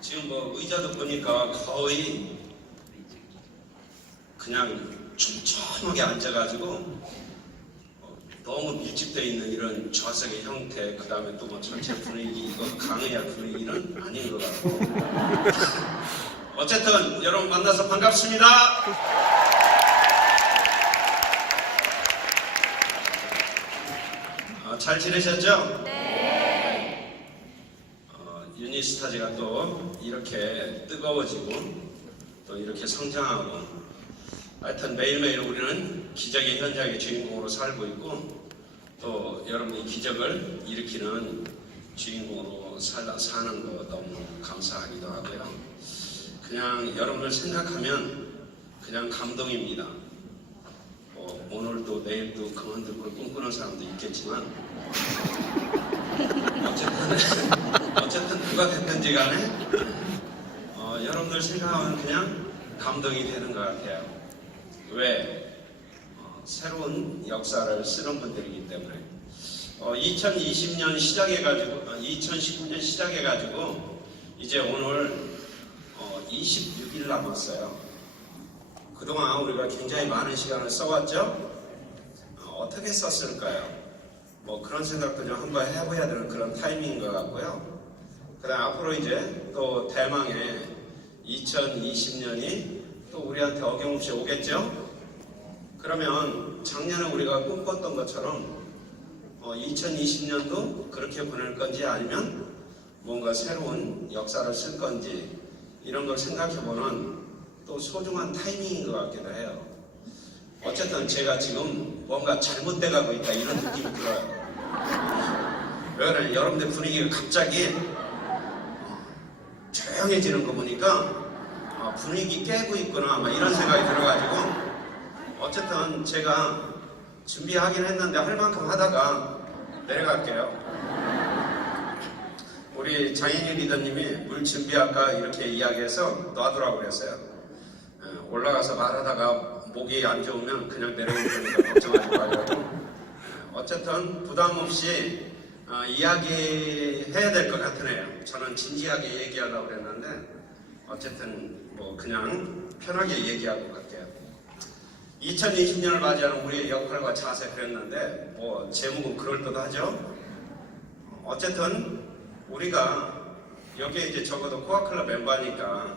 지금 뭐 의자도 보니까 거의 그냥 촘촘하게 앉아가지고 너무 밀집되어 있는 이런 좌석의 형태, 그 다음에 또 뭐 전체 분위기, 이거 강의할 분위기는 아닌 것 같고. 어쨌든 여러분 만나서 반갑습니다. 잘 지내셨죠? 네. 유니스타즈가 또 이렇게 뜨거워지고 또 이렇게 성장하고 하여튼 매일매일 우리는 기적의 현장의 주인공으로 살고 있고 또 여러분이 기적을 일으키는 주인공으로 사는 거 너무 감사하기도 하고요. 그냥 여러분을 생각하면 그냥 감동입니다. 오늘도 내일도 그만두고 꿈꾸는 사람도 있겠지만 어쨌든 누가 됐든지 간에 여러분들 생각하면 그냥 감동이 되는 것 같아요. 왜? 새로운 역사를 쓰는 분들이기 때문에 2020년 시작해가지고 2019년 시작해가지고 이제 오늘 26일 남았어요. 그동안 우리가 굉장히 많은 시간을 써왔죠? 어떻게 썼을까요? 뭐 그런 생각도 좀 한번 해봐야 되는 그런 타이밍인 것 같고요. 그 다음 앞으로 이제 또 대망의 2020년이 또 우리한테 어김없이 오겠죠? 그러면 작년에 우리가 꿈꿨던 것처럼 2020년도 그렇게 보낼 건지 아니면 뭔가 새로운 역사를 쓸 건지 이런 걸 생각해보는 또 소중한 타이밍인 것 같기도 해요. 어쨌든 제가 지금 뭔가 잘못돼 가고 있다 이런 느낌이 들어요. 왜 그래? 여러분들 분위기가 갑자기 조용해지는 거 보니까 분위기 깨고 있구나 막 이런 생각이 들어가지고 어쨌든 제가 준비하긴 했는데 할 만큼 하다가 내려갈게요. 우리 장인희 리더님이 물 준비할까 이렇게 이야기해서 놔두라고 그랬어요. 올라가서 말하다가 목이 안 좋으면 그냥 내려오는 거니까 걱정하지 말라고. 어쨌든 부담 없이 이야기해야 될 것 같으네요. 저는 진지하게 얘기하려고 그랬는데 어쨌든 뭐 그냥 편하게 얘기하고 갈게요. 2020년을 맞이하는 우리의 역할과 자세 그랬는데 뭐 제목은 그럴듯하죠. 어쨌든 우리가 여기에 이제 적어도 코아클럽 멤버니까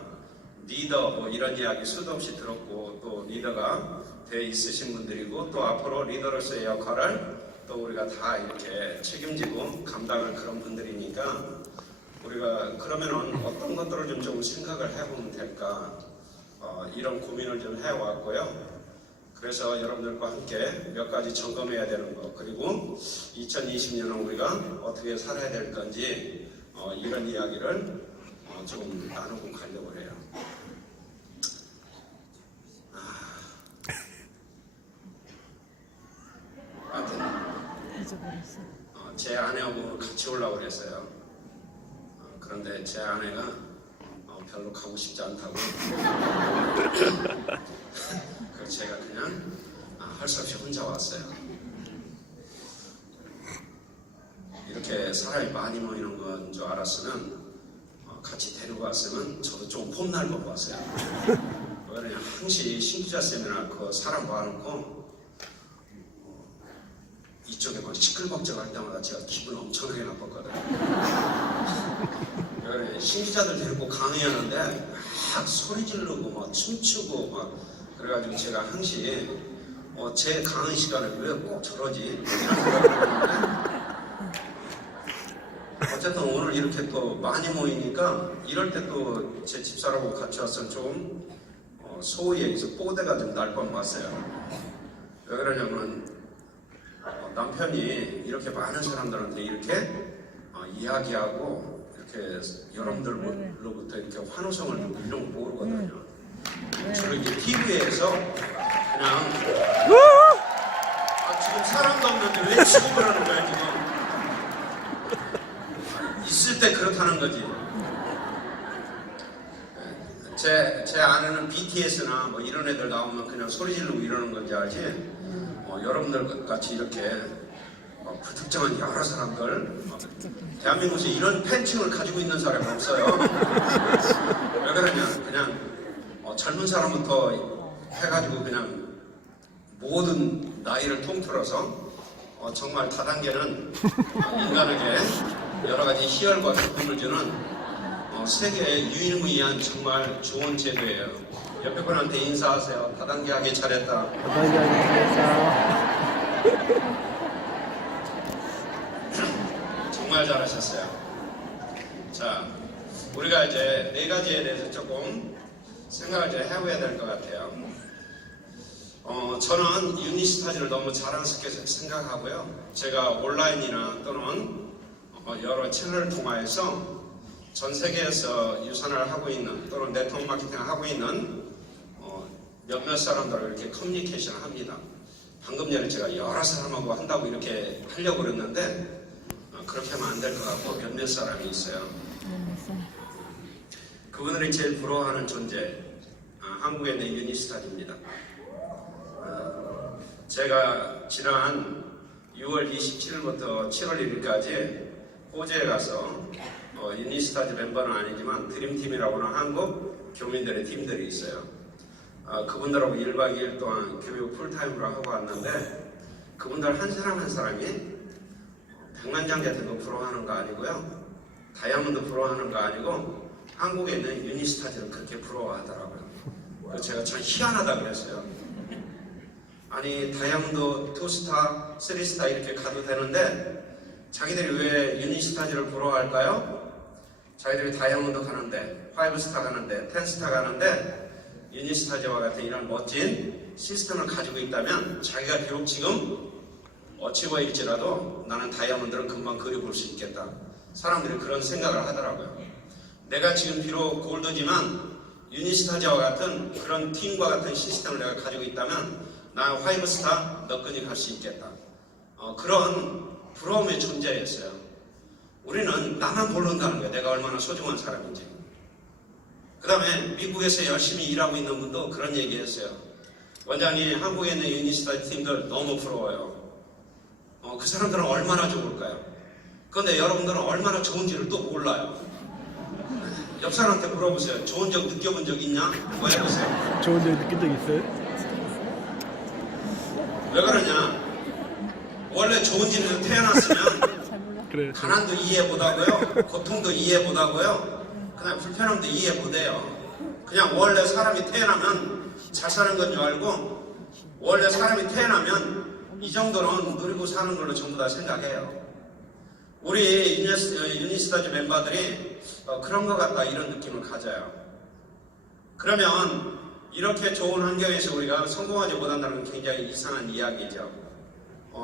리더 뭐 이런 이야기 수도 없이 들었고 또 리더가 돼 있으신 분들이고 또 앞으로 리더로서의 역할을 또 우리가 다 이렇게 책임지고 감당할 그런 분들이니까 우리가 그러면은 어떤 것들을 좀 조금 생각을 해보면 될까 이런 고민을 좀 해왔고요. 그래서 여러분들과 함께 몇 가지 점검해야 되는 것 그리고 2020년은 우리가 어떻게 살아야 될 건지 이런 이야기를 좀 나누고 가려고 해요. 제 아내하고 같이 오려고 그랬어요. 그런데 제 아내가 별로 가고 싶지 않다고 그래서 제가 그냥 할 수 없이 혼자 왔어요. 이렇게 사람이 많이 모이는 건 줄 알았으면 같이 데리고 왔으면 저도 좀 폼날 것 같았어요. 왜냐면 항시 신기자 세미나 그 사람 모아놓고 이쪽에 막 시끌벅적 할 때마다 제가 기분 엄청나게 나빴거든요. 왜냐면 신기자들 데리고 강의하는데 막 소리 지르고 막 춤추고 막 그래가지고 제가 항시 제 강의 시간에 왜 꼭 저러지? 이런 생각을 했는데 어쨌든 오늘 이렇게 또 많이 모이니까 이럴 때 또 제 집사람하고 같이 왔으면 좀 소위 여기서 뽀대가 좀 날 뻔 봤어요. 왜 그러냐면 남편이 이렇게 많은 사람들한테 이렇게 이야기하고 이렇게 여러분들로부터 이렇게 환호성을 듣고 이런 거 모르거든요. 저를 이제 TV에서 그냥 지금 사람도 없는데 왜 취급을 하는 거야 지금? 있을 때 그렇다는 거지. 제 아내는 BTS나 뭐 이런 애들 나오면 그냥 소리 지르고 이러는 건지 알지? 여러분들 같이 이렇게 불특정한 여러 사람들 대한민국에서 이런 팬층을 가지고 있는 사람이 없어요. 왜 그러냐? 그냥 젊은 사람부터 해가지고 그냥 모든 나이를 통틀어서 정말 다단계는 인간에게 여러 가지 희열과 기쁨을 주는 세계의 유일무이한 정말 좋은 제도예요. 옆에 분한테 인사하세요. 다단계 하기 잘했다. 다단계 하기 잘했다. 정말 잘하셨어요. 자, 우리가 이제 4가지에 대해서 조금 생각을 좀 해봐야 될 것 같아요. 저는 유니스타즈를 너무 자랑스럽게 생각하고요. 제가 온라인이나 또는 여러 채널을 통하여서 전 세계에서 유산을 하고 있는 또는 네트워크 마케팅을 하고 있는 몇몇 사람들과 이렇게 커뮤니케이션을 합니다. 방금 전에 제가 여러 사람하고 한다고 이렇게 하려고 그랬는데 그렇게 하면 안 될 것 같고 몇몇 사람이 있어요. 그분들이 제일 부러워하는 존재, 한국에 있는 유니스타즈입니다. 제가 지난 6월 27일부터 7월 1일까지 호주에 가서 유니스타즈 멤버는 아니지만 드림팀이라고 하는 한국 교민들의 팀들이 있어요. 그분들하고 1박 2일 동안 교육 풀타임으로 하고 왔는데 그분들 한 사람 한 사람이 백만장자 된 거 부러워하는 거 아니고요. 다이아몬드 부러워하는 거 아니고 한국에 있는 유니스타즈를 그렇게 부러워하더라고요. 그래서 제가 참 희한하다 그랬어요. 아니 다이아몬드 2스타, 3스타 이렇게 가도 되는데 자기들이 왜 유니스타즈를 부러워할까요? 자기들이 다이아몬드 가는데 5스타 가는데 10스타 가는데 유니스타즈와 같은 이런 멋진 시스템을 가지고 있다면 자기가 비록 지금 어치버일지라도 나는 다이아몬드를 금방 그려볼 수 있겠다. 사람들이 그런 생각을 하더라고요. 내가 지금 비록 골드지만 유니스타즈와 같은 그런 팀과 같은 시스템을 내가 가지고 있다면 나 5스타 너끈히 갈 수 있겠다. 그런 부러움의 존재였어요. 우리는 나만 모른다는 거예요. 내가 얼마나 소중한 사람인지. 그 다음에 미국에서 열심히 일하고 있는 분도 그런 얘기했어요. 원장님, 한국에 있는 유니스타즈 팀들 너무 부러워요. 그 사람들은 얼마나 좋을까요? 그런데 여러분들은 얼마나 좋은지를 또 몰라요. 옆 사람한테 물어보세요. 좋은 적 느껴본 적 있냐? 그거 해보세요. 좋은 적 느낀 적 있어요? 왜 그러냐? 원래 좋은 집에서 태어났으면 그래. 가난도 이해 못하고요. 고통도 이해 못하고요. 그냥 불편함도 이해 못해요. 그냥 원래 사람이 태어나면 잘 사는 건 줄 알고 원래 사람이 태어나면 이 정도는 누리고 사는 걸로 전부 다 생각해요. 우리 유니스타즈 멤버들이 그런 것 같다 이런 느낌을 가져요. 그러면 이렇게 좋은 환경에서 우리가 성공하지 못한다는 건 굉장히 이상한 이야기죠.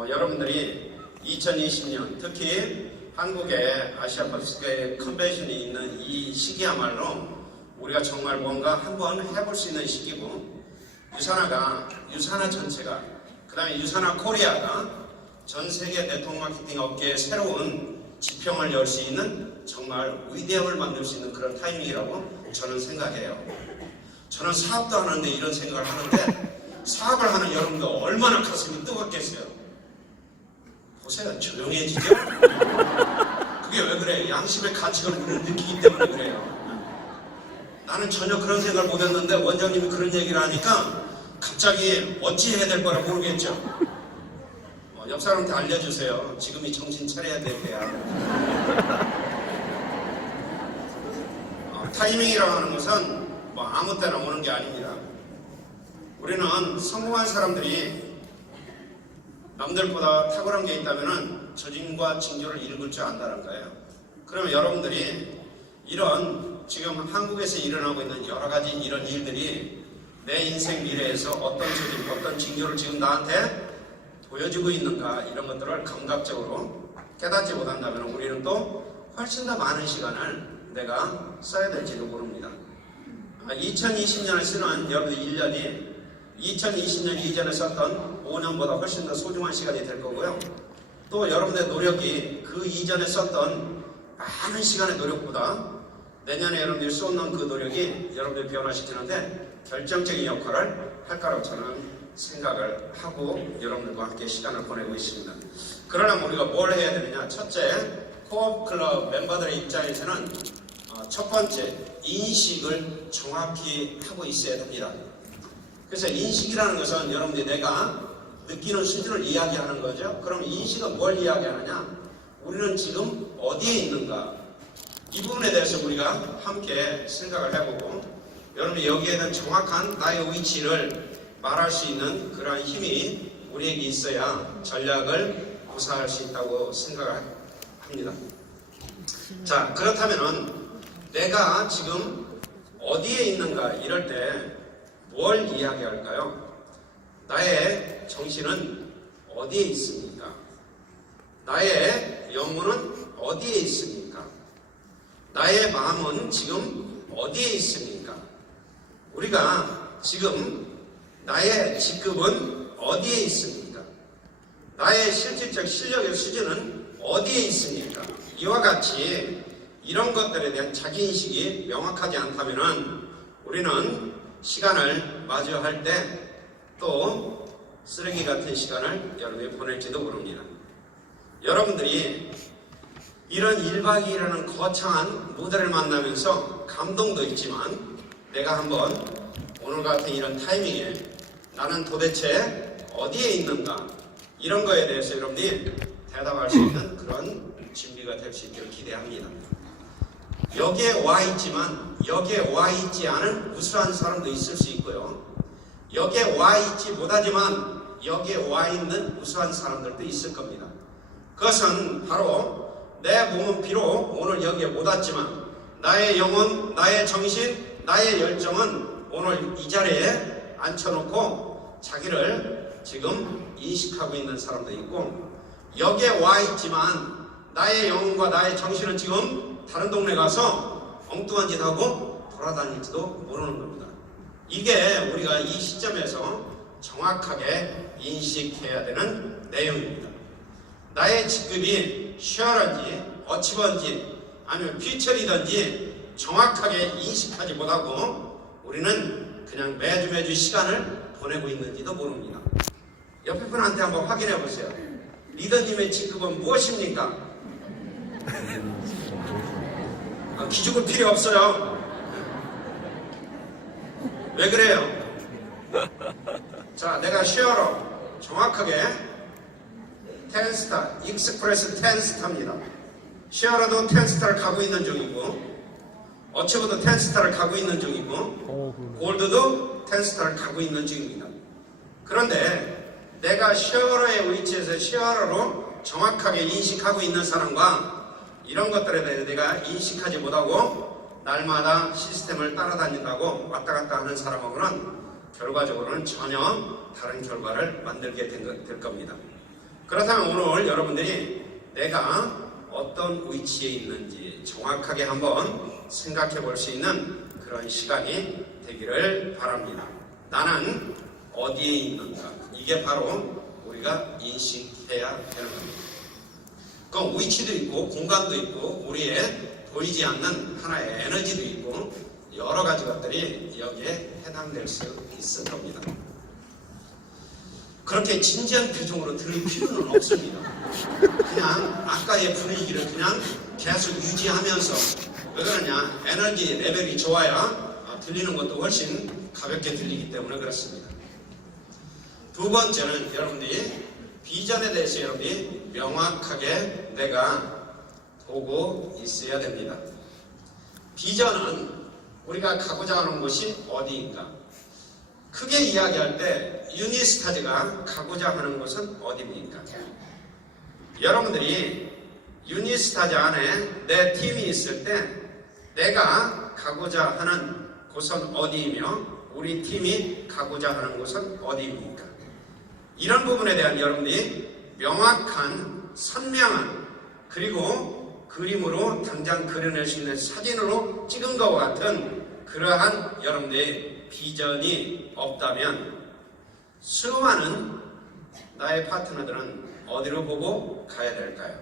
여러분들이 2020년 특히 한국의 아시아 퍼시픽 컨벤션이 있는 이 시기야말로 우리가 정말 뭔가 한번 해볼 수 있는 시기고 유산화 전체가 그 다음에 유산화 코리아가 전 세계 네트워크 마케팅 업계의 새로운 지평을 열 수 있는 정말 위대함을 만들 수 있는 그런 타이밍이라고 저는 생각해요. 저는 사업도 하는데 이런 생각을 하는데 사업을 하는 여러분들 얼마나 가슴이 뜨겁겠어요. 보세요. 조용해지죠? 그게 왜 그래? 양심의 가치를 우리는 느끼기 때문에 그래요. 나는 전혀 그런 생각을 못했는데 원장님이 그런 얘기를 하니까 갑자기 어찌 해야 될 거라 모르겠죠. 옆 사람한테 알려주세요. 지금이 정신 차려야 될 때야. 타이밍이라고 하는 것은 뭐 아무 때나 오는 게 아닙니다. 우리는 성공한 사람들이 남들보다 탁월한 게 있다면 저진과 징조를 읽을 줄 안다는 거예요. 그러면 여러분들이 이런 지금 한국에서 일어나고 있는 여러 가지 이런 일들이 내 인생 미래에서 어떤 저진, 어떤 징조를 지금 나한테 보여주고 있는가 이런 것들을 감각적으로 깨닫지 못한다면 우리는 또 훨씬 더 많은 시간을 내가 써야 될지도 모릅니다. 2020년을 쓰는 여러분들 1년이 2020년 이전에 썼던 5년보다 훨씬 더 소중한 시간이 될 거고요. 또 여러분의 노력이 그 이전에 썼던 많은 시간의 노력보다 내년에 여러분들이 쏟는 그 노력이 여러분들을 변화시키는데 결정적인 역할을 할 거라고 저는 생각을 하고 여러분들과 함께 시간을 보내고 있습니다. 그러려면 우리가 뭘 해야 되느냐? 첫째, 코업 클럽 멤버들의 입장에서는 첫 번째, 인식을 정확히 하고 있어야 됩니다. 그래서 인식이라는 것은 여러분들이 내가 느끼는 수준을 이야기하는 거죠. 그럼 인식은 뭘 이야기하느냐? 우리는 지금 어디에 있는가? 이 부분에 대해서 우리가 함께 생각을 해보고, 여러분이 여기에 대한 정확한 나의 위치를 말할 수 있는 그러한 힘이 우리에게 있어야 전략을 구사할 수 있다고 생각을 합니다. 자, 그렇다면은 내가 지금 어디에 있는가 이럴 때 뭘 이야기할까요? 나의 정신은 어디에 있습니까? 나의 영혼은 어디에 있습니까? 나의 마음은 지금 어디에 있습니까? 우리가 지금 나의 직급은 어디에 있습니까? 나의 실질적 실력의 수준은 어디에 있습니까? 이와 같이 이런 것들에 대한 자기인식이 명확하지 않다면 우리는 시간을 마주할 때 또 쓰레기 같은 시간을 여러분이 보낼지도 모릅니다. 여러분들이 이런 1박 2일이라는 거창한 무대를 만나면서 감동도 있지만 내가 한번 오늘 같은 이런 타이밍에 나는 도대체 어디에 있는가 이런 거에 대해서 여러분들이 대답할 수 있는 그런 준비가 될 수 있기를 기대합니다. 여기에 와 있지만 여기에 와 있지 않은 우수한 사람도 있을 수 있고요. 여기에 와 있지 못하지만 여기에 와 있는 우수한 사람들도 있을 겁니다. 그것은 바로 내 몸은 비록 오늘 여기에 못 왔지만 나의 영혼, 나의 정신, 나의 열정은 오늘 이 자리에 앉혀놓고 자기를 지금 인식하고 있는 사람도 있고, 여기에 와 있지만 나의 영혼과 나의 정신은 지금 다른 동네 가서 엉뚱한 짓 하고 돌아다닐지도 모르는 겁니다. 이게 우리가 이 시점에서 정확하게 인식해야 되는 내용입니다. 나의 직급이 쉐어런지 어치번지 아니면 퓨처리든지 정확하게 인식하지 못하고 우리는 그냥 매주 시간을 보내고 있는지도 모릅니다. 옆에 분한테 한번 확인해 보세요. 리더님의 직급은 무엇입니까? 기죽을 필요 없어요. 왜 그래요? 자, 내가 쉐어로 정확하게 10스타, 익스프레스 10스타입니다. 쉐어로도 10스타를 가고 있는 중이고, 어치보도 10스타를 가고 있는 중이고, 골드도 10스타를 가고 있는 중입니다. 그런데 내가 쉐어로의 위치에서 쉐어로로 정확하게 인식하고 있는 사람과 이런 것들에 대해 내가 인식하지 못하고 날마다 시스템을 따라다닌다고 왔다 갔다 하는 사람하고는 결과적으로는 전혀 다른 결과를 만들게 될 겁니다. 그렇다면 오늘 여러분들이 내가 어떤 위치에 있는지 정확하게 한번 생각해 볼 수 있는 그런 시간이 되기를 바랍니다. 나는 어디에 있는가? 이게 바로 우리가 인식해야 되는 겁니다. 그 위치도 있고 공간도 있고 우리의 보이지 않는 하나의 에너지도 있고 여러 가지 것들이 여기에 해당될 수 있을 겁니다. 그렇게 진지한 표정으로 들을 필요는 없습니다. 그냥 아까의 분위기를 그냥 계속 유지하면서, 왜 그러냐? 에너지 레벨이 좋아야 들리는 것도 훨씬 가볍게 들리기 때문에 그렇습니다. 두 번째는 여러분들이 비전에 대해서 여러분이 명확하게 내가 보고 있어야 됩니다. 비전은 우리가 가고자 하는 곳이 어디인가? 크게 이야기할 때 유니스타즈가 가고자 하는 곳은 어디입니까? 여러분들이 유니스타즈 안에 내 팀이 있을 때 내가 가고자 하는 곳은 어디이며 우리 팀이 가고자 하는 곳은 어디입니까? 이런 부분에 대한 여러분들이 명확한 선명한 그리고 그림으로 당장 그려낼 수 있는 사진으로 찍은 것과 같은 그러한 여러분들의 비전이 없다면 수많은 나의 파트너들은 어디로 보고 가야 될까요?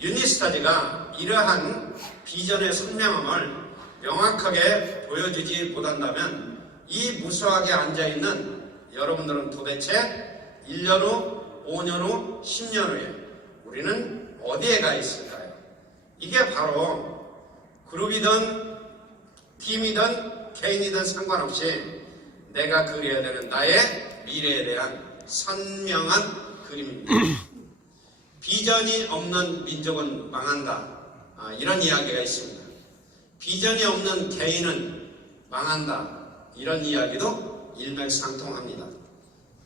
유니스타즈가 이러한 비전의 선명함을 명확하게 보여주지 못한다면 이 무수하게 앉아있는 여러분들은 도대체 1년 후, 5년 후, 10년 후에 우리는 어디에 가 있을까요? 이게 바로 그룹이든 팀이든 개인이든 상관없이 내가 그려야 되는 나의 미래에 대한 선명한 그림입니다. 비전이 없는 민족은 망한다. 이런 이야기가 있습니다. 비전이 없는 개인은 망한다. 이런 이야기도 일맥상통합니다.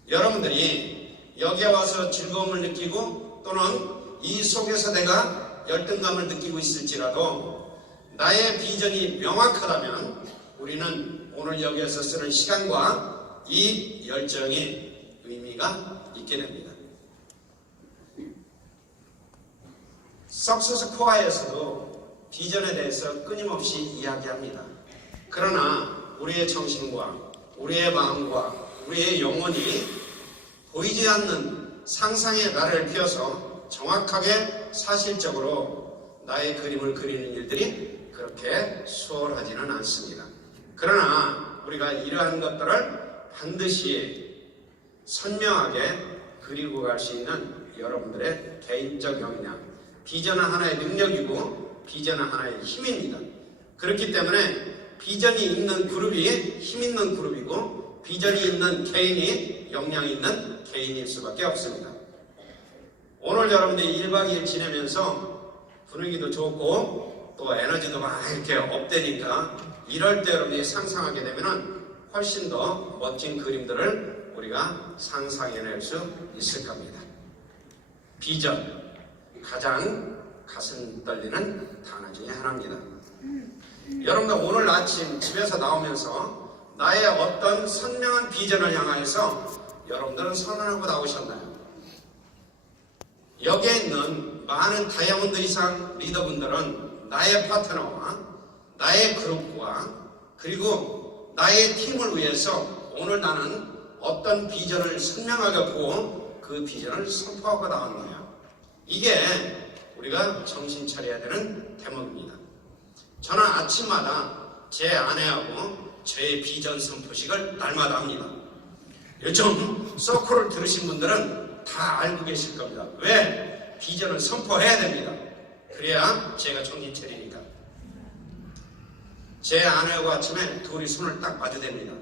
여러분들이 여기에 와서 즐거움을 느끼고 또는 이 속에서 내가 열등감을 느끼고 있을지라도 나의 비전이 명확하다면 우리는 오늘 여기에서 쓰는 시간과 이 열정이 의미가 있게 됩니다. 석세스 코어에서도 비전에 대해서 끊임없이 이야기합니다. 그러나 우리의 정신과 우리의 마음과 우리의 영혼이 보이지 않는 상상의 나래를 펴서 정확하게 사실적으로 나의 그림을 그리는 일들이 그렇게 수월하지는 않습니다. 그러나 우리가 이러한 것들을 반드시 선명하게 그리고 갈 수 있는 여러분들의 개인적 역량, 비전은 하나의 능력이고 비전은 하나의 힘입니다. 그렇기 때문에 비전이 있는 그룹이 힘 있는 그룹이고 비전이 있는 개인이 역량 있는 개인일 수밖에 없습니다. 오늘 여러분들이 1박 2일 지내면서 분위기도 좋고 또 에너지도 막 이렇게 업되니까 이럴 때 여러분들이 상상하게 되면 훨씬 더 멋진 그림들을 우리가 상상해낼 수 있을 겁니다. 비전, 가장 가슴 떨리는 단어 중에 하나입니다. 여러분들 오늘 아침 집에서 나오면서 나의 어떤 선명한 비전을 향해서 여러분들은 선언하고 나오셨나요? 여기에 있는 많은 다이아몬드 이상 리더분들은 나의 파트너와 나의 그룹과 그리고 나의 팀을 위해서 오늘 나는 어떤 비전을 선명하게 보고 그 비전을 선포하고 나왔나요? 이게 우리가 정신 차려야 되는 대목입니다. 저는 아침마다 제 아내하고 저의 비전 선포식을 날마다 합니다. 요즘 서클을 들으신 분들은 다 알고 계실 겁니다. 왜? 비전을 선포해야 됩니다. 그래야 제가 정신 차리니까. 제 아내하고 아침에 둘이 손을 딱 마주댑니다.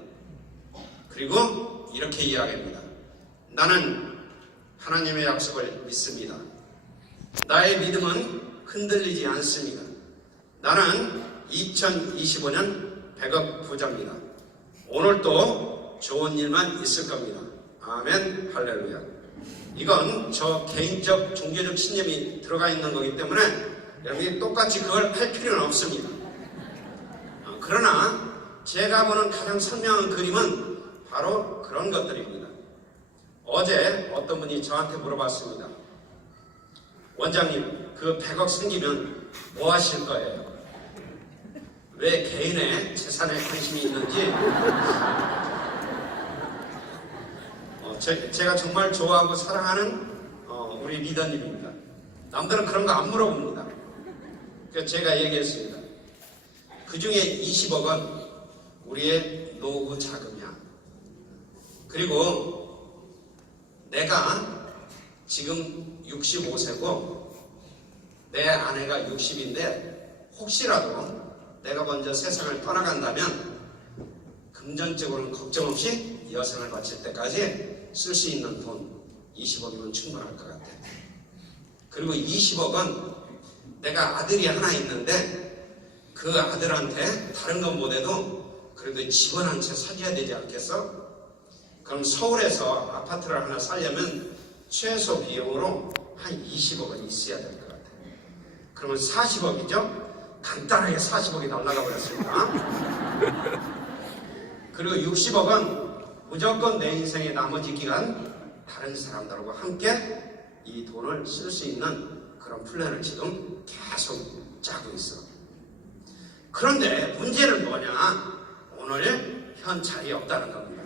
그리고 이렇게 이야기합니다. 나는 하나님의 약속을 믿습니다. 나의 믿음은 흔들리지 않습니다. 나는 2025년 100억 부자입니다. 오늘도 좋은 일만 있을 겁니다. 아멘, 할렐루야. 이건 저 개인적 종교적 신념이 들어가 있는 거기 때문에 여러분이 똑같이 그걸 할 필요는 없습니다. 그러나 제가 보는 가장 선명한 그림은 바로 그런 것들입니다. 어제 어떤 분이 저한테 물어봤습니다. 원장님, 그 100억 생기면 뭐 하실 거예요? 왜 개인의 재산에 관심이 있는지 제가 정말 좋아하고 사랑하는 우리 리더님입니다. 남들은 그런 거 안 물어봅니다. 그래서 제가 얘기했습니다. 그 중에 20억은 우리의 노후 자금이야. 그리고 내가 지금 65세고 내 아내가 60인데 혹시라도 내가 먼저 세상을 떠나간다면 금전적으로는 걱정 없이 여생을 마칠 때까지 쓸 수 있는 돈 20억이면 충분할 것 같아. 그리고 20억은 내가 아들이 하나 있는데 그 아들한테 다른 건 못해도 그래도 집 한 채 사줘야 되지 않겠어? 그럼 서울에서 아파트를 하나 살려면 최소 비용으로 한 20억은 있어야 될 것 같아. 그러면 40억이죠? 간단하게 40억이 날라가 버렸습니다. 그리고 60억은 무조건 내 인생의 나머지 기간 다른 사람들하고 함께 이 돈을 쓸 수 있는 그런 플랜을 지금 계속 짜고 있어. 그런데 문제는 뭐냐? 오늘 현찰이 없다는 겁니다.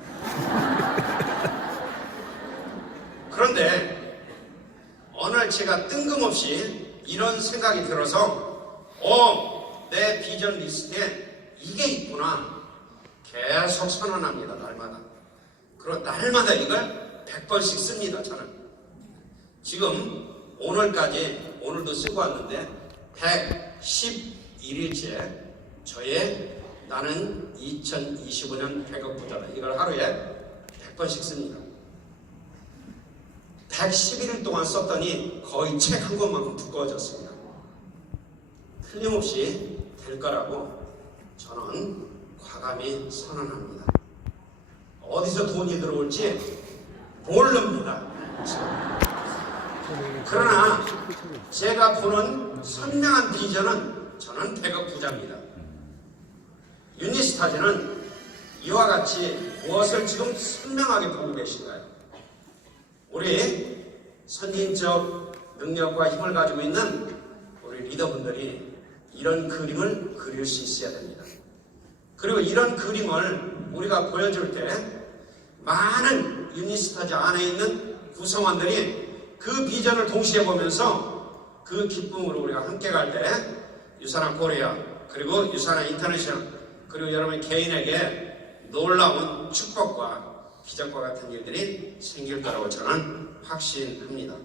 그런데 오늘 제가 뜬금없이 이런 생각이 들어서 내 비전 리스트에 이게 있구나. 계속 선언합니다. 날마다. 그리고 날마다 이걸 100번씩 씁니다. 저는. 지금 오늘까지 오늘도 쓰고 왔는데 111일째 나는 2025년 100억 부자다. 이걸 하루에 100번씩 씁니다. 111일 동안 썼더니 거의 책 한 권만큼 두꺼워졌습니다. 틀림없이 될 거라고 저는 과감히 선언합니다. 어디서 돈이 들어올지 모릅니다. 그러나 제가 보는 선명한 비전은 저는 100억 부자입니다. 유니스타즈는 이와 같이 무엇을 지금 선명하게 보고 계신가요? 우리 선진적 능력과 힘을 가지고 있는 우리 리더분들이 이런 그림을 그릴 수 있어야 됩니다. 그리고 이런 그림을 우리가 보여줄 때 많은 유니스타즈 안에 있는 구성원들이 그 비전을 동시에 보면서 그 기쁨으로 우리가 함께 갈 때 유산한 코리아 그리고 유산한 인터내셔널 그리고 여러분 개인에게 놀라운 축복과 기적과 같은 일들이 생길 거라고 저는 확신합니다.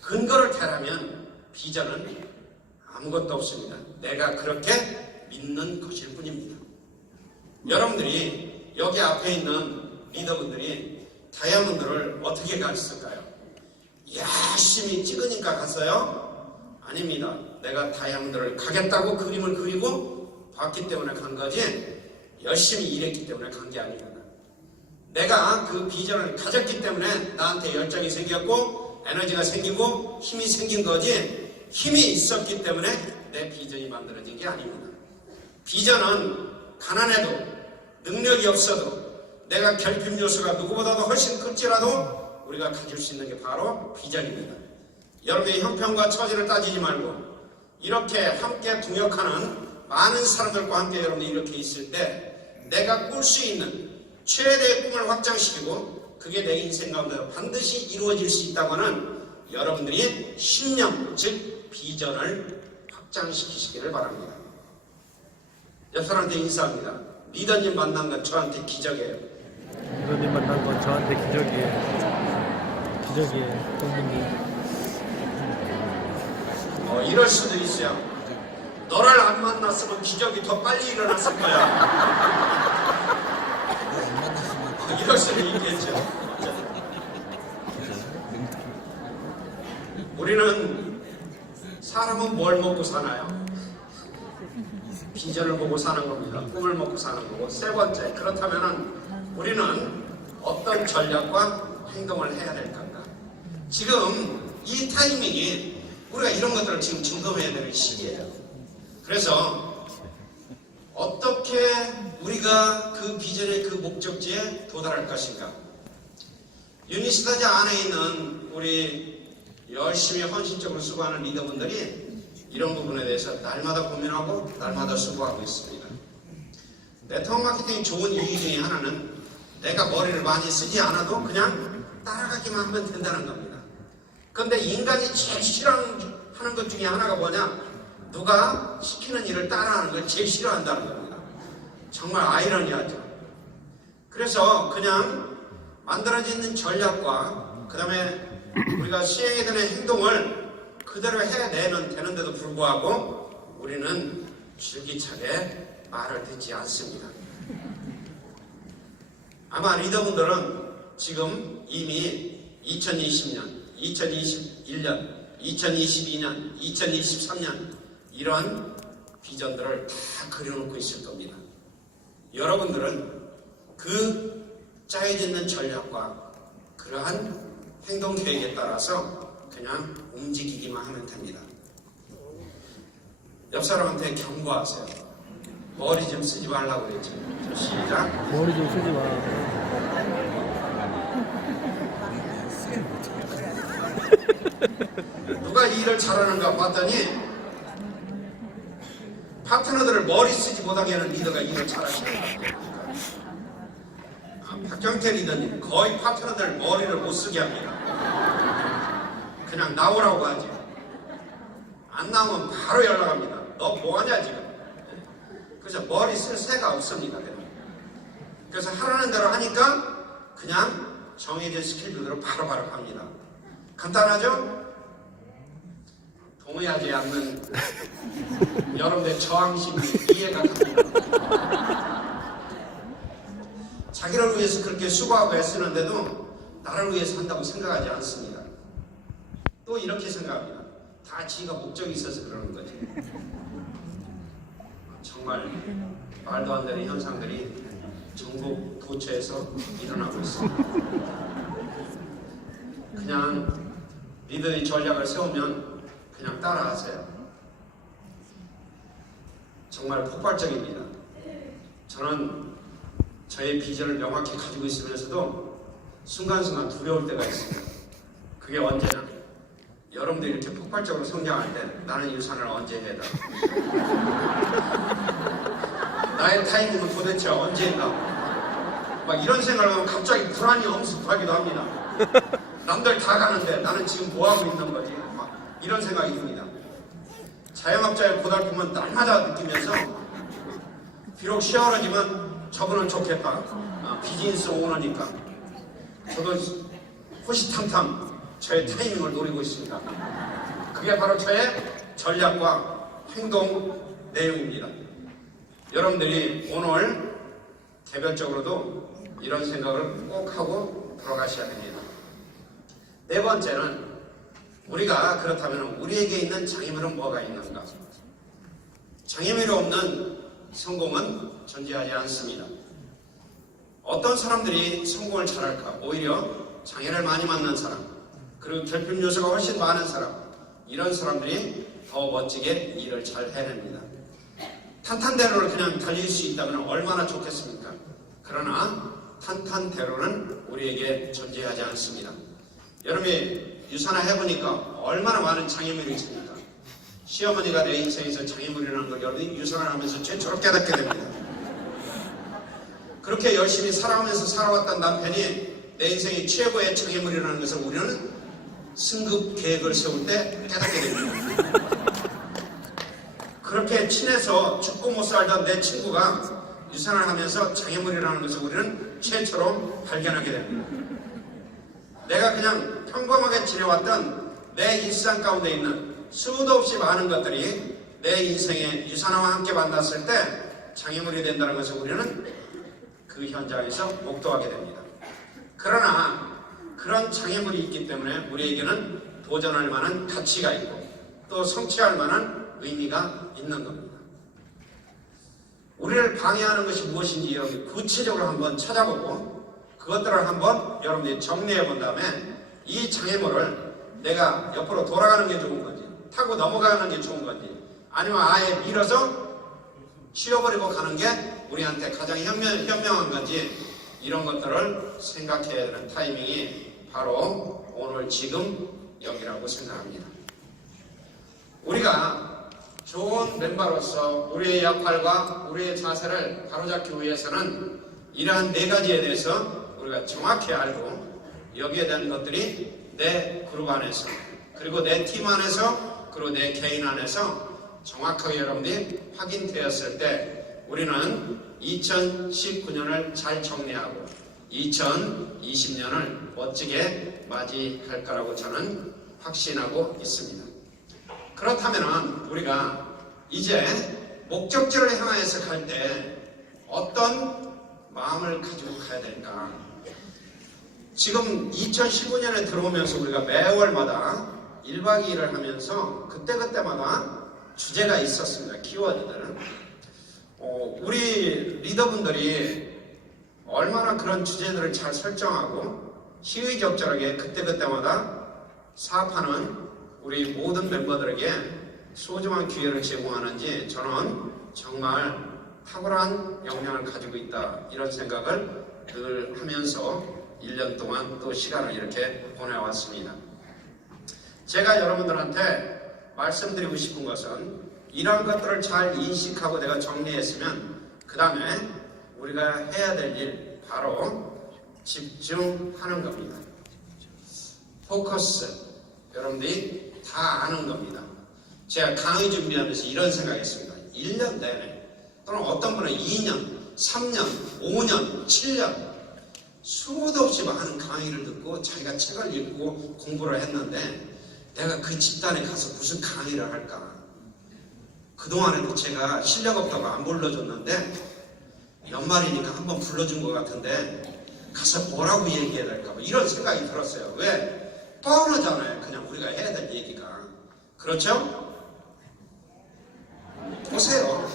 근거를 대라면 비전은 아무것도 없습니다. 내가 그렇게 믿는 것일 뿐입니다. 여러분들이 여기 앞에 있는 리더분들이 다이아몬드를 어떻게 갔을까요? 열심히 찍으니까 갔어요? 아닙니다. 내가 다이아몬드를 가겠다고 그림을 그리고 봤기 때문에 간 거지 열심히 일했기 때문에 간 게 아닙니다. 내가 그 비전을 가졌기 때문에 나한테 열정이 생겼고 에너지가 생기고 힘이 생긴 거지 힘이 있었기 때문에 내 비전이 만들어진 게 아닙니다. 비전은 가난해도 능력이 없어도 내가 결핍 요소가 누구보다도 훨씬 클지라도 우리가 가질 수 있는 게 바로 비전입니다. 여러분의 형편과 처지를 따지지 말고 이렇게 함께 동역하는 많은 사람들과 함께 여러분이 이렇게 있을 때 내가 꿀 수 있는 최대의 꿈을 확장시키고 그게 내 인생 가운데 반드시 이루어질 수 있다고 하는 여러분들이 신념, 즉 비전을 확장시키시기를 바랍니다. 옆 사람한테 인사합니다. 리더님 만난 건 저한테 기적이에요. 리더님 만난 건 저한테 기적이에요. 기적이에요. 형님이. 이럴 수도 있어요. 너를 안 만났으면 기적이 더 빨리 일어났을 거야. 이럴 수도 있겠죠. 우리는 사람은 뭘 먹고 사나요? 비전을 보고 사는 겁니다. 꿈을 먹고 사는 거고. 세 번째, 그렇다면 우리는 어떤 전략과 행동을 해야 될 건가? 지금 이 타이밍이 우리가 이런 것들을 지금 점검해야 되는 시기예요. 그래서 어떻게 우리가 그 비전의 그 목적지에 도달할 것인가? 유니스타즈 안에 있는 우리 열심히 헌신적으로 수고하는 리더분들이 이런 부분에 대해서 날마다 고민하고 날마다 수고하고 있습니다. 네트워크 마케팅이 좋은 이유 중에 하나는 내가 머리를 많이 쓰지 않아도 그냥 따라가기만 하면 된다는 겁니다. 그런데 인간이 제일 싫어하는 것 중에 하나가 뭐냐? 누가 시키는 일을 따라하는 걸 제일 싫어한다는 겁니다. 정말 아이러니하죠. 그래서 그냥 만들어져 있는 전략과 그 다음에 우리가 시행해야 되는 행동을 그대로 해내는 되는데도 불구하고 우리는 줄기차게 말을 듣지 않습니다. 아마 리더분들은 지금 이미 2020년, 2021년, 2022년, 2023년 이런 비전들을 다 그려놓고 있을 겁니다. 여러분들은 그 짜여져 있는 전략과 그러한 행동 계획에 따라서 그냥 움직이기만 하면 됩니다. 옆 사람한테 경고하세요. 머리 좀 쓰지 말라고 그랬죠. 시작. 머리 좀 쓰지 마. 누가 이 일을 잘하는가 봤더니 파트너들을 머리 쓰지 못하게 하는 리더가 일을 잘하시는 것 같아요. 박경태 리더님 거의 파트너들 머리를 못 쓰게 합니다. 그냥 나오라고 하지. 안 나오면 바로 연락합니다. 너 뭐하냐 지금. 그래서 머리 쓸 새가 없습니다. 그래서 하라는 대로 하니까 그냥 정해진 스케줄대로 바로바로 합니다. 간단하죠? 동의하지 않는 여러분들의 저항심이 이해가 갑니다. 자기를 위해서 그렇게 수고하고 애쓰는데도 나를 위해서 한다고 생각하지 않습니다. 또 이렇게 생각합니다. 다 지가 목적이 있어서 그러는 거지. 정말 말도 안 되는 현상들이 전국 도처에서 일어나고 있습니다. 그냥 니들이 전략을 세우면 그냥 따라하세요. 정말 폭발적입니다. 저는 저의 비전을 명확히 가지고 있으면서도 순간순간 두려울 때가 있습니다. 그게 언제나 여러분들이 이렇게 폭발적으로 성장할 때 나는 유산을 언제 해야 돼? 나의 타이밍은 도대체 언제인가? 막 이런 생각을 하면 갑자기 불안이 엄습하기도 합니다. 남들 다 가는데 나는 지금 뭐하고 있는 거지? 막 이런 생각이 듭니다. 자영업자의 고달픔은 날마다 느끼면서 비록 시원하지만 저분은 좋겠다. 비즈니스 오너니까 저도 호시탐탐 저의 타이밍을 노리고 있습니다. 그게 바로 저의 전략과 행동 내용입니다. 여러분들이 오늘 개별적으로도 이런 생각을 꼭 하고 돌아가셔야 됩니다. 네 번째는 우리가 그렇다면 우리에게 있는 장애물은 뭐가 있는가? 장애물이 없는 성공은 존재하지 않습니다. 어떤 사람들이 성공을 잘할까? 오히려 장애를 많이 만난 사람, 그리고 결핍 요소가 훨씬 많은 사람, 이런 사람들이 더 멋지게 일을 잘 해냅니다. 탄탄대로를 그냥 달릴 수 있다면 얼마나 좋겠습니까? 그러나 탄탄대로는 우리에게 존재하지 않습니다. 여러분이 유산을 해보니까 얼마나 많은 장애물이 있습니까? 시어머니가 내 인생에서 장애물이라는 걸 여러분이 유산을 하면서 최초로 깨닫게 됩니다. 그렇게 열심히 살아가면서 살아왔던 남편이 내 인생의 최고의 장애물이라는 것을 우리는 승급 계획을 세울 때 깨닫게 됩니다. 그렇게 친해서 죽고 못 살던 내 친구가 유산을 하면서 장애물이라는 것을 우리는 최초로 발견하게 됩니다. 내가 그냥 평범하게 지내왔던 내 일상 가운데 있는 수도 없이 많은 것들이 내 인생의 유산화와 함께 만났을 때 장애물이 된다는 것을 우리는 그 현장에서 목도하게 됩니다. 그러나 그런 장애물이 있기 때문에 우리에게는 도전할 만한 가치가 있고 또 성취할 만한 의미가 있는 겁니다. 우리를 방해하는 것이 무엇인지 여러분이 구체적으로 한번 찾아보고 그것들을 한번 여러분들이 정리해 본 다음에 이 장애물을 내가 옆으로 돌아가는 게 좋은 건지 타고 넘어가는 게 좋은 건지 아니면 아예 밀어서 치워버리고 가는 게 우리한테 가장 현명한 건지 이런 것들을 생각해야 되는 타이밍이 바로 오늘 지금 여기라고 생각합니다. 우리가 좋은 멤버로서 우리의 역할과 우리의 자세를 바로잡기 위해서는 이러한 네 가지에 대해서 우리가 정확히 알고 여기에 대한 것들이 내 그룹 안에서 그리고 내 팀 안에서 그리고 내 개인 안에서 정확하게 여러분들이 확인되었을 때 우리는 2019년을 잘 정리하고 2020년을 멋지게 맞이할 거라고 저는 확신하고 있습니다. 그렇다면 우리가 이제 목적지를 향해서 갈 때 어떤 마음을 가지고 가야 될까? 지금 2019년에 들어오면서 우리가 매월마다 1박 2일을 하면서 그때그때마다 주제가 있었습니다. 키워드들은. 우리 리더분들이 얼마나 그런 주제들을 잘 설정하고 시의적절하게 그때그때마다 사업하는 우리 모든 멤버들에게 소중한 기회를 제공하는지 저는 정말 탁월한 역량을 가지고 있다 이런 생각을 늘 하면서 1년 동안 또 시간을 이렇게 보내왔습니다. 제가 여러분들한테 말씀드리고 싶은 것은 이런 것들을 잘 인식하고 내가 정리했으면 그 다음에 우리가 해야 될 일 바로 집중하는 겁니다. 포커스 여러분들이 다 아는 겁니다. 제가 강의 준비하면서 이런 생각했습니다. 1년 내내 또는 어떤 분은 2년, 3년, 5년, 7년 수도 없이 많은 강의를 듣고 자기가 책을 읽고 공부를 했는데 내가 그 집단에 가서 무슨 강의를 할까? 그동안에도 제가 실력 없다고 안 불러줬는데 연말이니까 한번 불러준 것 같은데 가서 뭐라고 얘기해야 될까? 뭐 이런 생각이 들었어요. 왜? 뻔하잖아요. 그냥 우리가 해야 될 얘기가. 그렇죠? 보세요.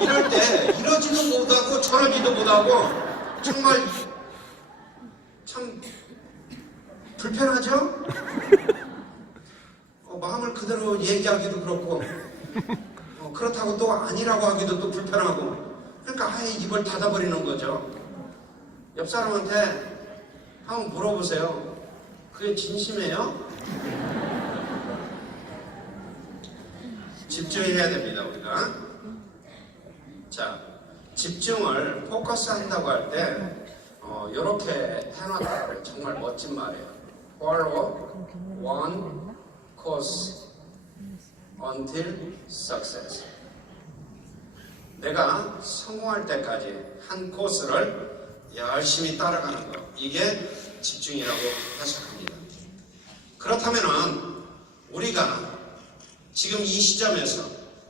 이럴 때 이러지도 못하고 저러지도 못하고 정말 참 불편하죠? 마음을 그대로 얘기하기도 그렇고 그렇다고 또 아니라고 하기도 또 불편하고 그러니까 아예 입을 닫아버리는 거죠. 옆 사람한테 한번 물어보세요. 그게 진심이에요? 집중해야 됩니다, 우리가. 자, 집중을 포커스 한다고 할 때 이렇게 해놨다 그래요. 정말 멋진 말이에요. Follow one course until success. 내가 성공할 때까지 한 코스를 열심히 따라가는 것. 이게 집중이라고 해석합니다. 그렇다면은 우리가 지금 이 시점에서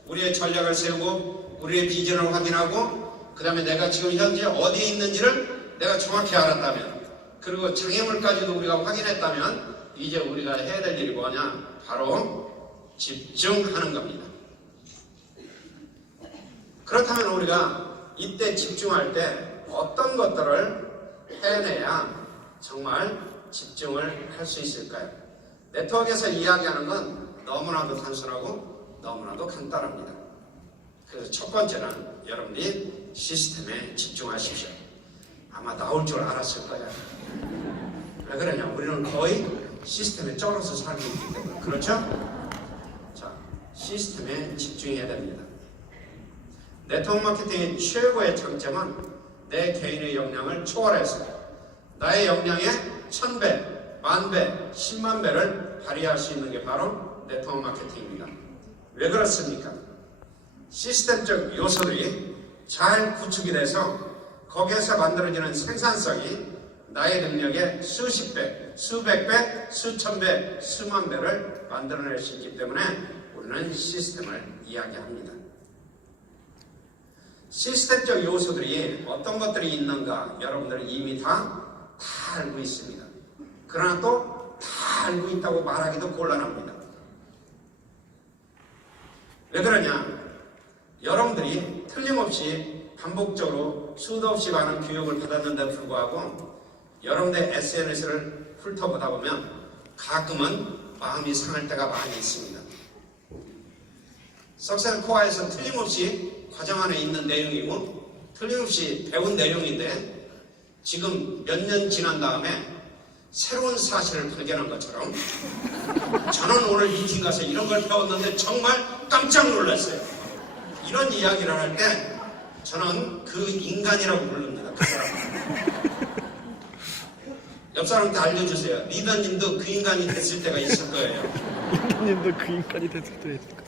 우리의 전략을 세우고 우리의 비전을 확인하고 그 다음에 내가 지금 현재 어디에 있는지를 내가 정확히 알았다면 그리고 장애물까지도 우리가 확인했다면 이제 우리가 해야 될 일이 뭐냐? 바로 집중하는 겁니다. 그렇다면 우리가 이때 집중할 때 어떤 것들을 해내야 정말 집중을 할 수 있을까요? 네트워크에서 이야기하는 건 너무나도 단순하고 너무나도 간단합니다. 그래서 첫 번째는 여러분이 시스템에 집중하십시오. 아마 나올 줄 알았을 거야. 왜 그러냐? 우리는 거의 시스템에 쩔어서 살고 있기 때문에. 그렇죠? 자, 시스템에 집중해야 됩니다. 네트워크 마케팅의 최고의 장점은 내 개인의 역량을 초월해서 나의 역량의 1000배, 10,000배, 10만 배를 발휘할 수 있는 게 바로 네트워크 마케팅입니다. 왜 그렇습니까? 시스템적 요소들이 잘 구축이 돼서 거기에서 만들어지는 생산성이 나의 능력의 수십 배, 수백 배, 수천 배, 수만 배를 만들어낼 수 있기 때문에 우리는 시스템을 이야기합니다. 시스템적 요소들이 어떤 것들이 있는가 여러분들은 이미 다 알고 있습니다. 그러나 또 다 알고 있다고 말하기도 곤란합니다. 왜 그러냐? 여러분들이 틀림없이 반복적으로 수도 없이 많은 교육을 받았는데 불구하고 여러분들의 SNS를 훑어보다 보면 가끔은 마음이 상할 때가 많이 있습니다. 석센 코어에서 틀림없이 과정 안에 있는 내용이고 틀림없이 배운 내용인데 지금 몇 년 지난 다음에 새로운 사실을 발견한 것처럼 저는 오늘 미팅 가서 이런 걸 배웠는데 정말 깜짝 놀랐어요. 이런 이야기를 할 때 저는 그 인간이라고 부릅니다. 그 사람. 옆 사람한테 알려주세요. 리더님도 그 인간이 됐을 때가 있을 거예요. 리더님도 그 인간이 됐을 때가 있을 거예요.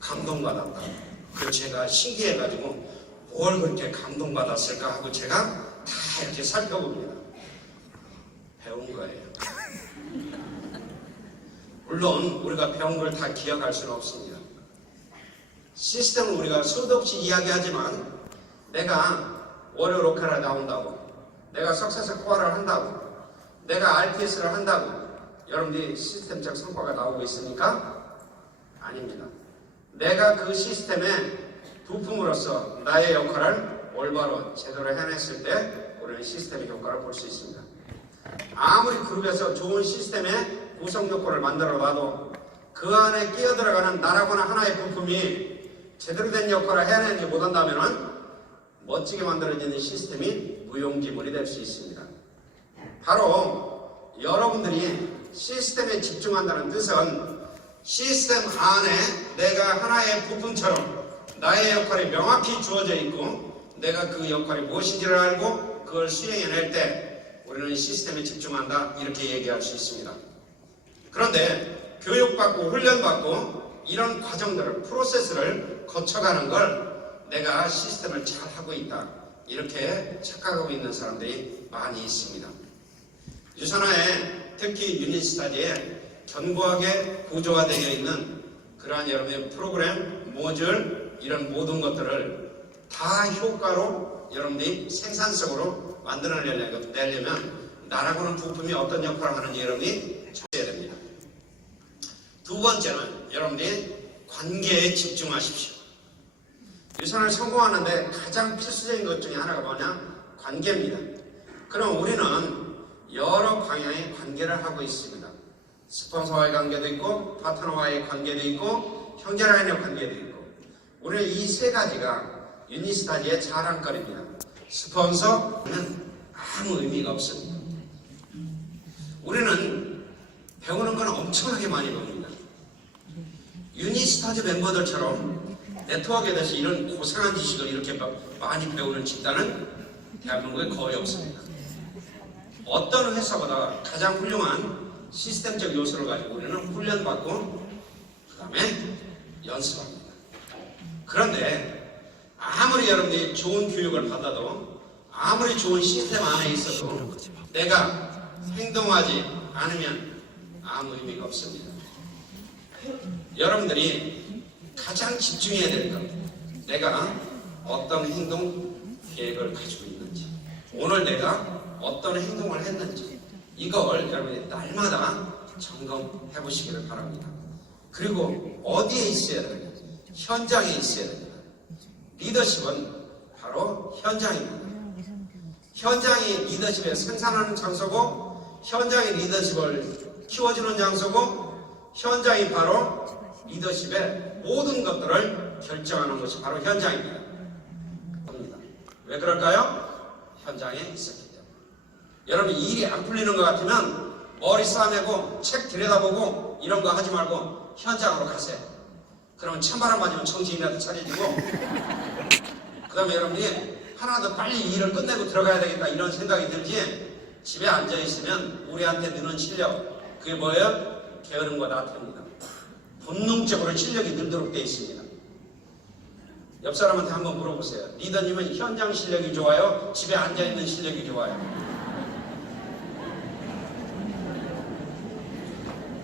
감동받았다. 그 제가 신기해가지고 뭘 그렇게 감동받았을까 하고 제가 다 이렇게 살펴봅니다. 배운 거예요. 물론 우리가 배운 걸 다 기억할 수는 없습니다. 시스템을 우리가 수도 없이 이야기하지만 내가 월요 로컬에 나온다고 내가 석세스 코어를 한다고 내가 RTS를 한다고 여러분들이 시스템적 성과가 나오고 있습니까? 아닙니다. 내가 그 시스템의 부품으로서 나의 역할을 올바로 제대로 해냈을 때 우리는 시스템의 효과를 볼 수 있습니다. 아무리 그룹에서 좋은 시스템의 구성 요건을 만들어 놔도 그 안에 끼어들어가는 나라거나 하나의 부품이 제대로 된 역할을 해내지 못한다면 멋지게 만들어지는 시스템이 무용지물이 될 수 있습니다. 바로 여러분들이 시스템에 집중한다는 뜻은 시스템 안에 내가 하나의 부품처럼 나의 역할이 명확히 주어져 있고 내가 그 역할이 무엇인지를 알고 그걸 수행해낼 때 우리는 시스템에 집중한다 이렇게 얘기할 수 있습니다. 그런데 교육받고 훈련받고 이런 과정들을 프로세스를 거쳐가는 걸 내가 시스템을 잘 하고 있다 이렇게 착각하고 있는 사람들이 많이 있습니다. 유선화의 특히 유니스타디에 견고하게 구조화되어 있는 그러한 여러분의 프로그램, 모듈 이런 모든 것들을 다 효과로 여러분들이 생산성으로 만들어내려면 나라고는 부품이 어떤 역할을 하는지 여러분이 찾아야 됩니다. 두 번째는 여러분들이 관계에 집중하십시오. 유산을 성공하는데 가장 필수적인 것 중에 하나가 뭐냐? 관계입니다. 그럼 우리는 여러 방향의 관계를 하고 있습니다. 스폰서와의 관계도 있고 파트너와의 관계도 있고 형제라인의 관계도 있고 우리는 이 세 가지가 유니스타디의 자랑거리입니다. 스폰서는 아무 의미가 없습니다. 우리는 배우는 건 엄청나게 많이 배웁니다. 유니스타디 멤버들처럼 네트워크에 대해서 이런 고상한 지식을 이렇게 많이 배우는 집단은 대한민국에 거의 없습니다. 어떤 회사보다 가장 훌륭한 시스템적 요소를 가지고 우리는 훈련받고 그 다음에 연습합니다. 그런데 아무리 여러분들이 좋은 교육을 받아도 아무리 좋은 시스템 안에 있어도 내가 행동하지 않으면 아무 의미가 없습니다. 여러분들이 가장 집중해야 될 것, 내가 어떤 행동 계획을 가지고 있는지, 오늘 내가 어떤 행동을 했는지 이걸 여러분이 날마다 점검해 보시기를 바랍니다. 그리고 어디에 있어야 됩니까? 현장에 있어야 됩니다. 리더십은 바로 현장입니다. 현장이 리더십의 생산하는 장소고 현장이 리더십을 키워주는 장소고 현장이 바로 리더십의 모든 것들을 결정하는 것이 바로 현장입니다. 왜 그럴까요? 현장에 있었기 때문에. 여러분 일이 안 풀리는 것 같으면 머리 싸매고 책 들여다보고 이런 거 하지 말고 현장으로 가세요. 그러면 찬바람 맞으면 정신이라도 차려지고 그 다음에 여러분이 하나 더 빨리 일을 끝내고 들어가야 되겠다 이런 생각이 들지 집에 앉아있으면 우리한테 드는 실력 그게 뭐예요? 게으름과 나태입니다. 본능적으로 실력이 늘도록 되어 있습니다. 옆 사람한테 한번 물어보세요. 리더님은 현장 실력이 좋아요? 집에 앉아있는 실력이 좋아요?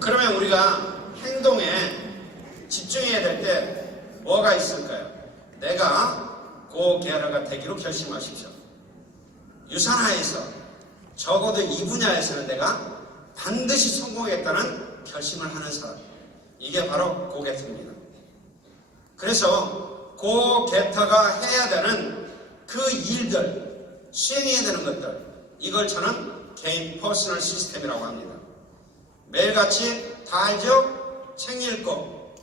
그러면 우리가 행동에 집중해야 될 때 뭐가 있을까요? 내가 고계열화가 되기로 결심하십시오. 유산화에서 적어도 이 분야에서는 내가 반드시 성공하겠다는 결심을 하는 사람, 이게 바로 고게터입니다. 그래서 고게터가 해야 되는 그 일들, 수행해야 되는 것들, 이걸 저는 개인 퍼스널 시스템이라고 합니다. 매일같이 다 알죠? 책 읽고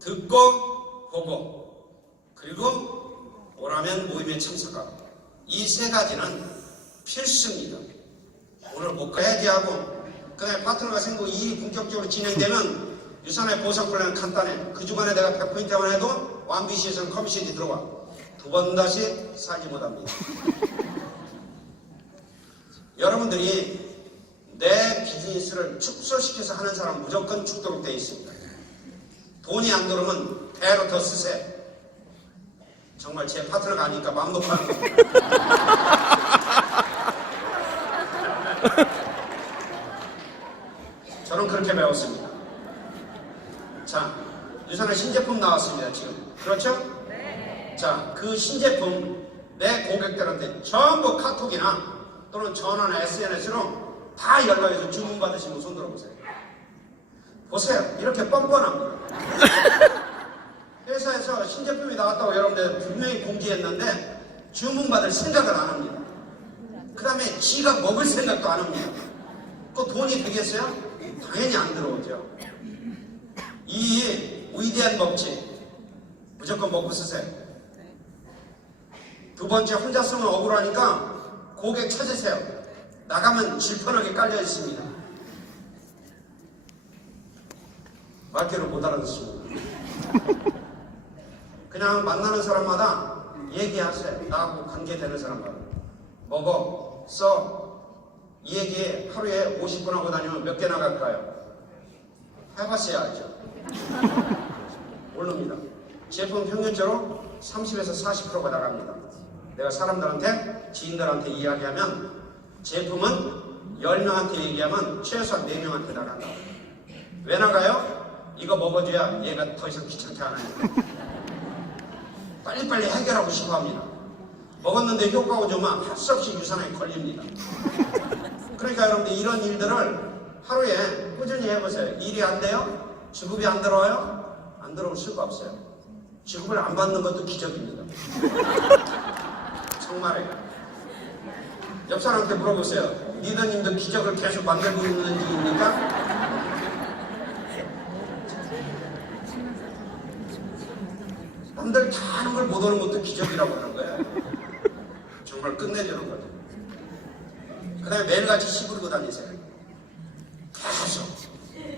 듣고 보고 그리고 오라면 모임에 참석하고 이 세 가지는 필수입니다. 오늘 못 가야지 하고 그 다음에 파트너가 생기고 일이 본격적으로 진행되면 유산의 보상 플랜은 간단해. 그 주간에 내가 100포인트만 해도 완비시에서는 커미션이 들어와. 두 번 다시 살지 못합니다. 여러분들이 내 비즈니스를 축소시켜서 하는 사람 무조건 죽도록 되어 있습니다. 돈이 안 들어오면 배로 더 쓰세요. 정말 제 파트너가 아니니까 마음 높아하는 겁니다. 저는 그렇게 배웠습니다. 자, 유산의 신제품 나왔습니다. 지금 그렇죠? 네. 자, 그 신제품 내 고객들한테 전부 카톡이나 또는 전화나 SNS로 다 연락해서 주문 받으시면 손 들어보세요. 보세요. 이렇게 뻔뻔합니다. 회사에서 신제품이 나왔다고 여러분들 분명히 공지했는데 주문 받을 생각을 안 합니다. 그 다음에 지가 먹을 생각도 안 합니다. 그 돈이 되겠어요? 당연히 안 들어오죠. 이 위대한 법칙 무조건 먹고 쓰세요. 두 번째, 혼자 쓰면 억울하니까 고객 찾으세요. 나가면 질펀하게 깔려 있습니다. 말귀를 못 알아듣습니다. 그냥 만나는 사람마다 얘기하세요. 나하고 관계되는 사람마다. 먹어, 써. 이 얘기 하루에 50분 하고 다니면 몇 개 나갈까요? 해봤어야 알죠. 모릅니다. 제품 평균적으로 30에서 40%가 나갑니다. 내가 사람들한테, 지인들한테 이야기하면 제품은 10명한테 얘기하면 최소한 4명한테 나간다. 왜 나가요? 이거 먹어줘야 얘가 더 이상 귀찮게 안 하니까. 빨리빨리 해결하고 싶어 합니다. 먹었는데 효과가 좋으면 할 수 없이 유산에 걸립니다. 그러니까 여러분들 이런 일들을 하루에 꾸준히 해보세요. 일이 안 돼요? 주급이 안 들어와요? 안 들어올 수가 없어요. 주급을 안 받는 것도 기적입니다. 정말이에요. 옆 사람한테 물어보세요. 리더님도 기적을 계속 만들고 있는 중입니까? 남들 다 하는 걸 못 오는 것도 기적이라고 하는 거예요. 정말 끝내주는 거죠. 그 다음에 매일같이 시부르고 다니세요. 계속.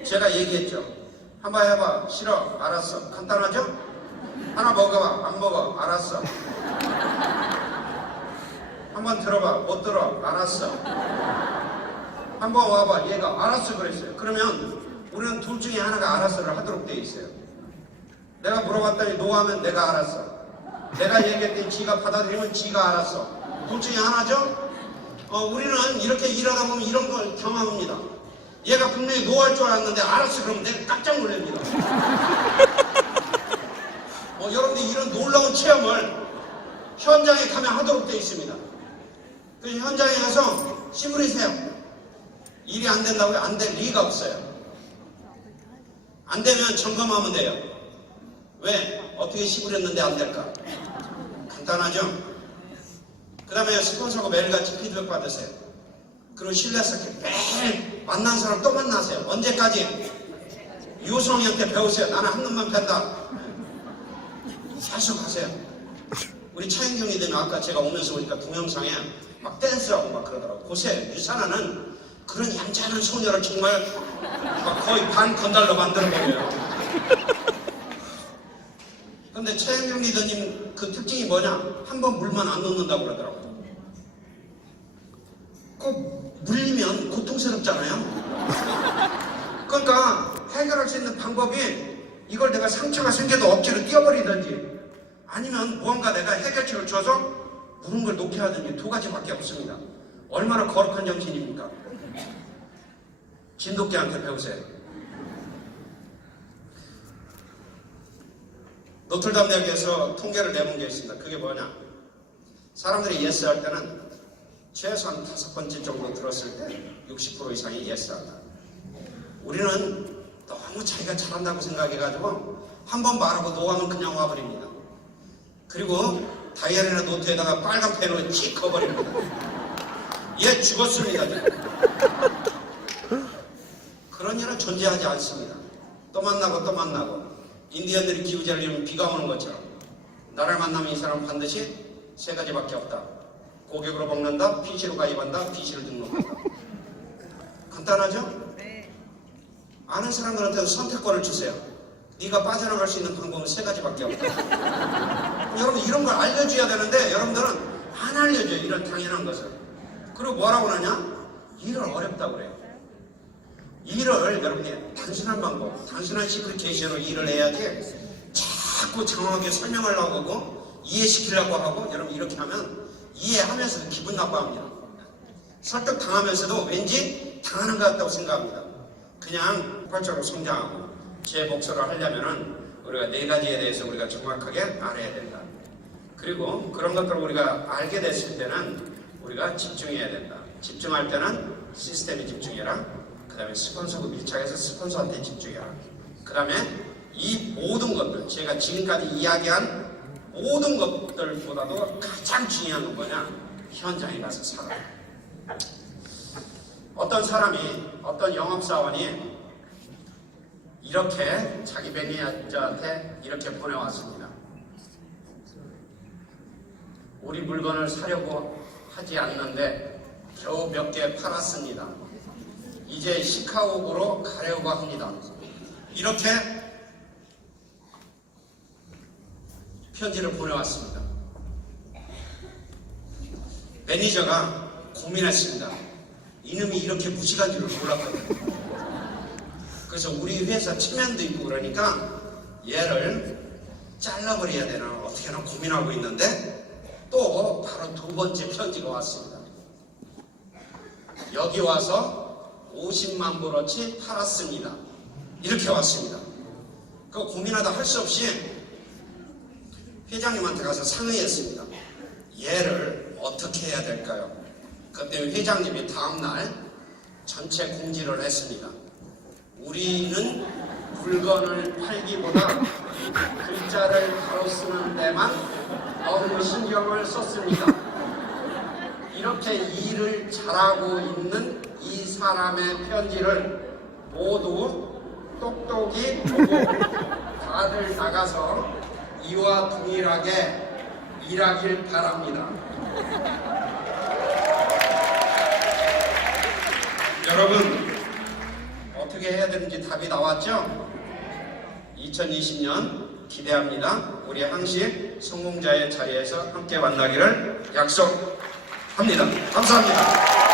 제가 얘기했죠. 한번 해봐. 싫어. 알았어. 간단하죠? 하나 먹어봐. 안 먹어. 알았어. 한번 들어봐. 못 들어. 알았어. 한번 와봐. 얘가 알았어 그랬어요. 그러면 우리는 둘 중에 하나가 알았어를 하도록 돼 있어요. 내가 물어봤더니 노하면 내가 알았어. 내가 얘기했더니 지가 받아들이면 지가 알았어. 둘 중에 하나죠? 우리는 이렇게 일하다 보면 이런 걸 경험합니다. 얘가 분명히 노할 줄 알았는데 알았어 그러면 내가 깜짝 놀랍니다. 여러분들 이런 놀라운 체험을 현장에 가면 하도록 되어 있습니다. 그래서 현장에 가서 씨부리세요. 일이 안 된다고요? 안 될 리가 없어요. 안 되면 점검하면 돼요. 왜? 어떻게 씨부렸는데 안 될까? 간단하죠? 그 다음에 스폰서가 매일같이 피드백 받으세요. 그리고 신뢰 쌓기 매일 만난 사람 또 만나세요. 언제까지? 유성이한테 배우세요. 나는 한 놈만 팬다. 계속 하세요. 우리 차영경이 되면 아까 제가 오면서 보니까 동영상에 막 댄스하고 막 그러더라고. 보세요. 유산아는 그런 얌전한 소녀를 정말 막 거의 반 건달로 만들어버려요. 근데 차영경 리더님 그 특징이 뭐냐? 한 번 물만 안 놓는다고 그러더라고요. 꼭 물리면 고통스럽잖아요. 그러니까 해결할 수 있는 방법이 이걸 내가 상처가 생겨도 억지로 띄워버리든지 아니면 무언가 내가 해결책을 줘서 무는 걸 놓게 하든지 두 가지밖에 없습니다. 얼마나 거룩한 정신입니까? 진돗개한테 배우세요. 노틀담 대학에서 통계를 내본 게 있습니다. 그게 뭐냐? 사람들이 예스 할 때는 최소한 5번째 정도 들었을 때 60% 이상이 예스 한다. 우리는 너무 자기가 잘한다고 생각해가지고 한 번 말하고 노하면 그냥 와버립니다. 그리고 다이어리나 노트에다가 빨간 펜으로 칙 커버립니다. 얘 죽었습니다. 지금. 그런 일은 존재하지 않습니다. 또 만나고 또 만나고 인디언들이 기우제를 비가 오는 것처럼 나를 만나면 이 사람은 반드시 세 가지밖에 없다. 고객으로 먹는다, PC로 가입한다, PC를 등록한다. 간단하죠? 아는 사람들한테는 선택권을 주세요. 네가 빠져나갈 수 있는 방법은 세 가지밖에 없다. 여러분 이런 걸 알려줘야 되는데 여러분들은 안 알려줘요. 이런 당연한 것을. 그리고 뭐라고 하냐? 일을 어렵다고 그래요. 일을 여러분이 단순한 방법, 단순한 시크릿케이션으로 일을 해야지 자꾸 장황하게 설명하려고 하고 이해시키려고 하고 여러분 이렇게 하면 이해하면서도 기분 나빠합니다. 설득 당하면서도 왠지 당하는 것 같다고 생각합니다. 그냥 폭발적으로 성장하고 제 목소리를 하려면은 우리가 네 가지에 대해서 우리가 정확하게 알아야 된다. 그리고 그런 것들을 우리가 알게 됐을 때는 우리가 집중해야 된다. 집중할 때는 시스템에 집중해라. 그 다음에 스폰서고 밀착해서 스폰서한테 집중해라. 그 다음에 이 모든 것들, 제가 지금까지 이야기한 모든 것들보다도 가장 중요한 건 뭐냐? 현장에 가서 살아. 어떤 사람이, 어떤 영업사원이 이렇게 자기 매니저한테 이렇게 보내왔습니다. 우리 물건을 사려고 하지 않는데 겨우 몇 개 팔았습니다. 이제 시카고로 가려고 합니다. 이렇게 편지를 보내왔습니다. 매니저가 고민했습니다. 이놈이 이렇게 무식한 줄을 몰랐거든요. 그래서 우리 회사 체면도 있고 그러니까 얘를 잘라버려야 되나 어떻게 하나 고민하고 있는데 또 바로 두 번째 편지가 왔습니다. 여기 와서 50만 불어치 팔았습니다. 이렇게 왔습니다. 그거 고민하다 할 수 없이 회장님한테 가서 상의했습니다. 얘를 어떻게 해야 될까요? 그때 회장님이 다음날 전체 공지를 했습니다. 우리는 물건을 팔기보다 글자를 바로 쓰는 데만 너무 신경을 썼습니다. 이렇게 일을 잘하고 있는 이 사람의 편지를 모두 똑똑히 보고 다들 나가서 이와 동일하게 일하길 바랍니다. 여러분, 어떻게 해야 되는지 답이 나왔죠? 2020년 기대합니다. 우리 항시 성공자의 자리에서 함께 만나기를 약속합니다. 감사합니다.